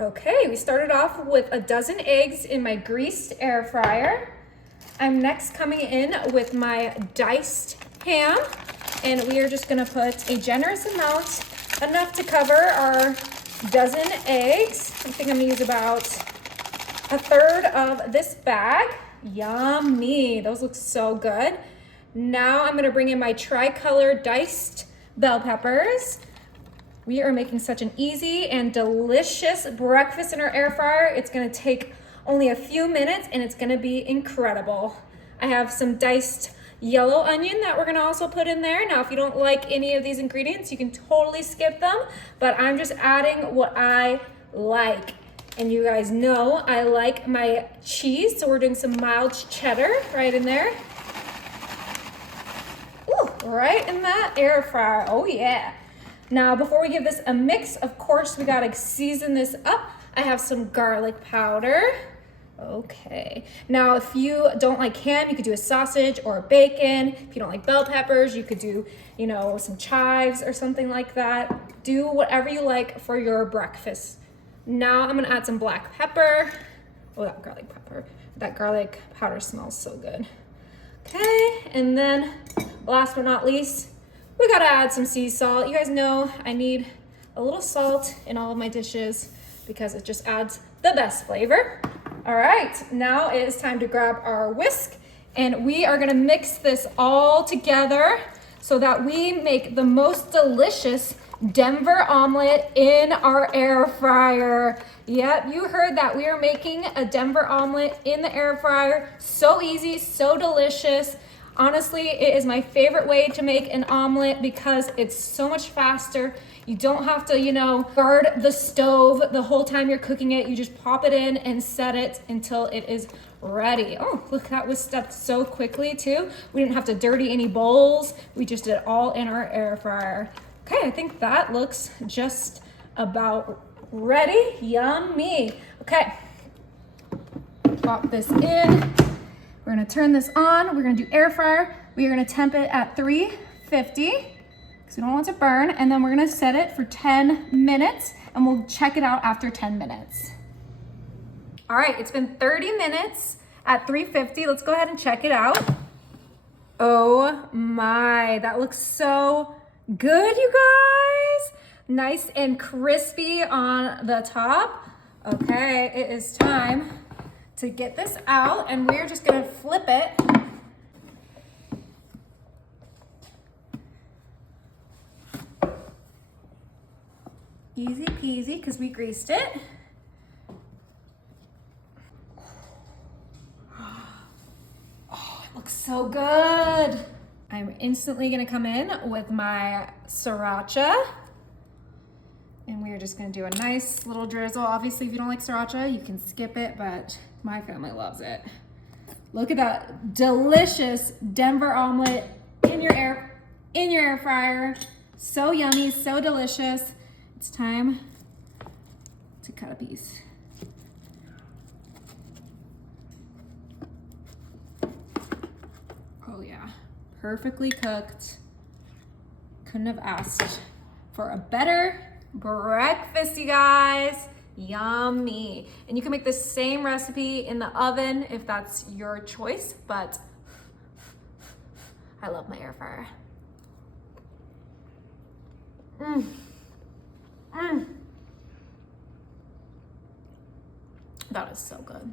Okay, we started off with a dozen eggs in my greased air fryer. I'm next coming in with my diced ham, and we are just gonna put a generous amount, enough to cover our dozen eggs. I think I'm gonna use about a third of this bag. Yummy, those look so good. Now I'm gonna bring in my tricolor diced bell peppers. We are making such an easy and delicious breakfast in our air fryer. It's gonna take only a few minutes and it's gonna be incredible. I have some diced yellow onion that we're gonna also put in there. Now, if you don't like any of these ingredients, you can totally skip them, but I'm just adding what I like. And you guys know I like my cheese, so we're doing some mild cheddar right in there. Ooh, right in that air fryer, oh yeah. Now, before we give this a mix, of course, we gotta season this up. I have some garlic powder. Okay. Now, if you don't like ham, you could do a sausage or a bacon. If you don't like bell peppers, you could do, some chives or something like that. Do whatever you like for your breakfast. Now, I'm gonna add some black pepper. Oh, that garlic pepper. That garlic powder smells so good. Okay, and then last but not least, we gotta add some sea salt. You guys know I need a little salt in all of my dishes because it just adds the best flavor. All right, now it is time to grab our whisk and we are gonna mix this all together so that we make the most delicious Denver omelet in our air fryer. Yep, you heard that. We are making a Denver omelet in the air fryer. So easy, so delicious. Honestly, it is my favorite way to make an omelet because it's so much faster. You don't have to, guard the stove the whole time you're cooking it. You just pop it in and set it until it is ready. Oh, look, that was stepped so quickly too. We didn't have to dirty any bowls. We just did it all in our air fryer. Okay, I think that looks just about ready. Yummy. Okay, pop this in. We're gonna turn this on. We're gonna do air fryer. We are gonna temp it at 350 because we don't want it to burn. And then we're gonna set it for 10 minutes and we'll check it out after 10 minutes. All right, it's been 30 minutes at 350. Let's go ahead and check it out. Oh my, that looks so good, you guys. Nice and crispy on the top. Okay, it is time to get this out and we're just gonna flip it. Easy peasy, because we greased it. Oh, it looks so good. I'm instantly gonna come in with my sriracha. And we are just gonna do a nice little drizzle. Obviously, if you don't like sriracha, you can skip it, but my family loves it. Look at that delicious Denver omelet in your air fryer. So yummy, so delicious. It's time to cut a piece. Oh yeah, perfectly cooked. Couldn't have asked for a better breakfast, you guys. Yummy. And you can make the same recipe in the oven if that's your choice, but I love my air fryer. That is so good.